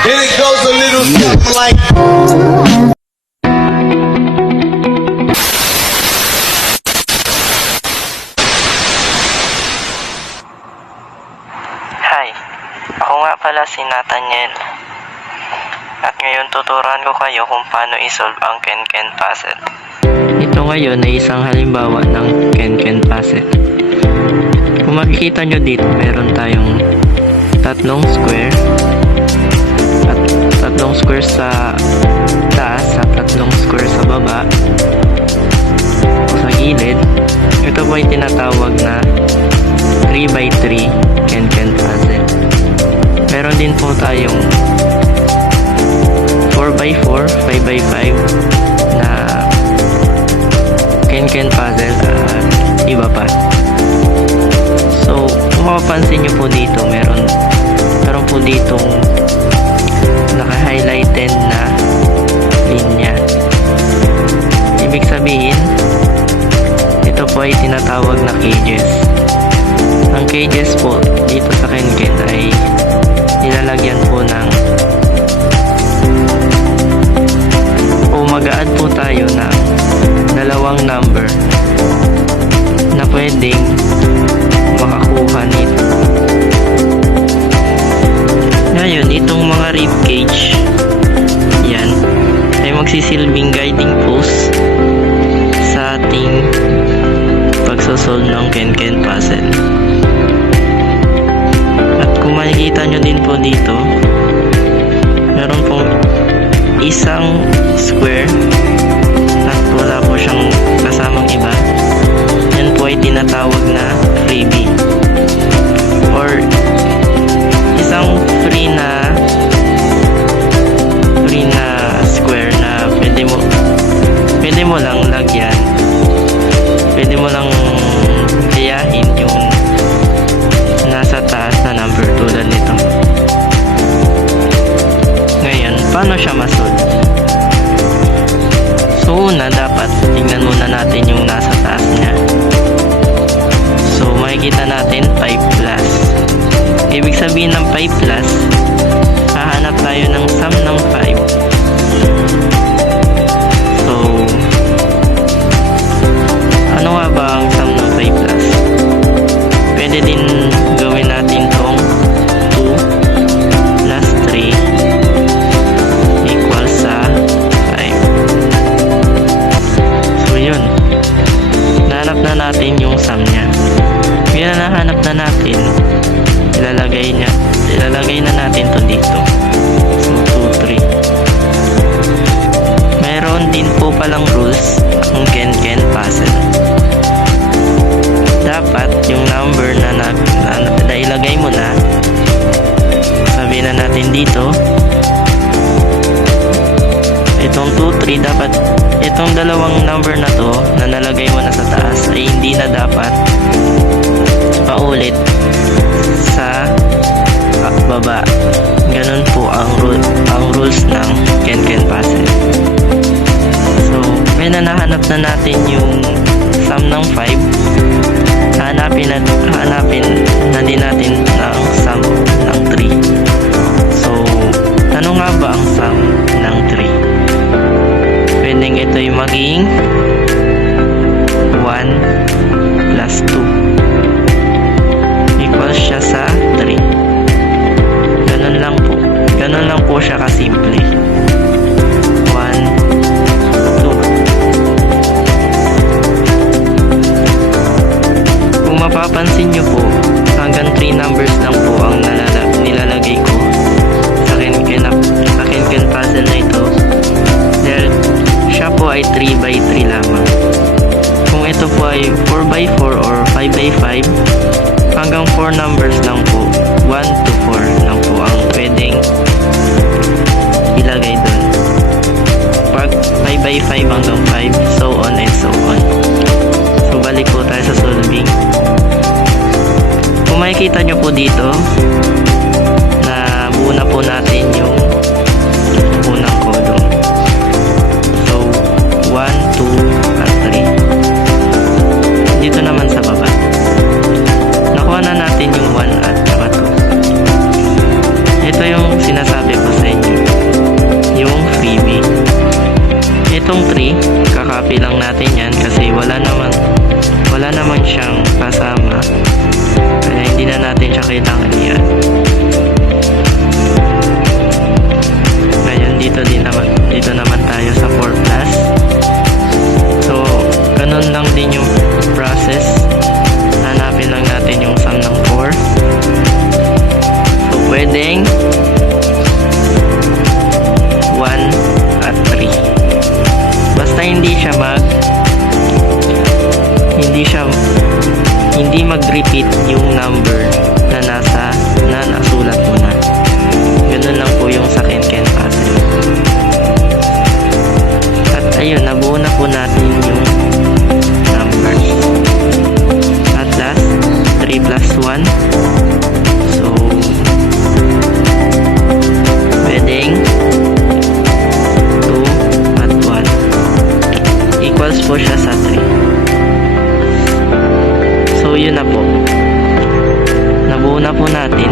And it goes a little something like. Hi, ako nga pala si Nathaniel. At ngayon tuturuan ko kayo kung paano isolve ang Ken-Ken puzzle. Ito ngayon ay isang halimbawa ng Ken-Ken puzzle. Kung makikita nyo dito, meron tayong tatlong square at tatlong square sa taas at tatlong square sa baba o sa gilid. Ito po ay tinatawag na 3x3 Ken-Ken puzzle. Meron din po tayong 4x4, 5x5 na Ken-Ken puzzle at iba pa. So, kung mapapansin nyo po dito, meron po ditong naka-highlighted na linya. Ibig sabihin, ito po ay tinatawag na cages. Ang cages po dito sa Ken-Ken ay nilalagyan po ng mag-a-add po tayo ng dalawang number na pwedeng makakuha nito. Ngayon, itong mga rib cage yan ay magsisilbing guiding post sa ating pagsosolve ng Ken-Ken puzzle. At kung makikita nyo din po dito, meron pong isang square at wala po siyang kasamang iba. Yan po ay tinatawag na freebie or isang free na square na pwede mo lang lagyan, pwede mo lang gayahin yung nasa taas na number tulad nito. Ngayon, paano siya masolve? So, una, dapat tingnan muna natin yung nasa taas niya. So, makikita natin 5 plus. Ibig sabihin ng 5 plus, hahanap tayo ng sum ng 5. So, ano nga ba ang sum ng 5 plus? Pwede din gawin natin tong 2 plus 3 equals sa 5. So, yun. Nahanap na natin yung sum niya. Kaya nahanap na natin, ilalagay na natin to dito. So, 2, 3. Mayroon din po palang rules ang Ken-Ken puzzle. Dapat yung number na ilagay mo na, sabihin na natin dito, itong 2, 3, dapat itong dalawang number na to na nalagay mo na sa taas ay hindi na dapat paulit sa baba. Ganun po ang rules ng Ken-Ken puzzle. So, may nahanap na natin yung sum ng 5. Hanapin na din natin ng sum ng 3. So, ano nga ba ang sum ng 3? Pwedeng ito'y maging 1 plus 2 equals siya sa 3. Ganun lang po siya kasimple. 1, 2. Kung mapapansin nyo po, hanggang 3 numbers lang po ang nilalagay ko sa Ken-Ken puzzle na ito. Dahil siya po ay 3x3 lamang. Kung ito po ay 4x4 or 5x5, hanggang 4 numbers lang po, 1 to 4 lang po ang pwedeng ilagay doon. Pag 5x5 hanggang 5, so on and so on. So, balik po tayo sa solving. Kung makikita nyo po dito, na buo na po natin yung unang kolong. So, 1, 2, at 3. Dito naman sa baba, nakuha na natin yung 1 at 2. Ito yung sinasabi ko sa inyo. Itong 3, kakopy lang natin yan kasi wala naman siyang kasama. Kaya hindi na natin siya kailangan yan. Ngayon, dito naman tayo sa 4 plus. So, ganun lang din yung process. Hanapin lang natin yung sum ng 4. So, pwedeng 1 at 3. Basta hindi mag-repeat yung number na nasulat mo na. Ganun lang po yung sa Kenken puzzle. At ayun, nabuo na po natin yung numbers. At last, 3 plus 1. So, pwedeng 2 at 1. Equals po siya sa 3. So, yun na po. Nabuo na po natin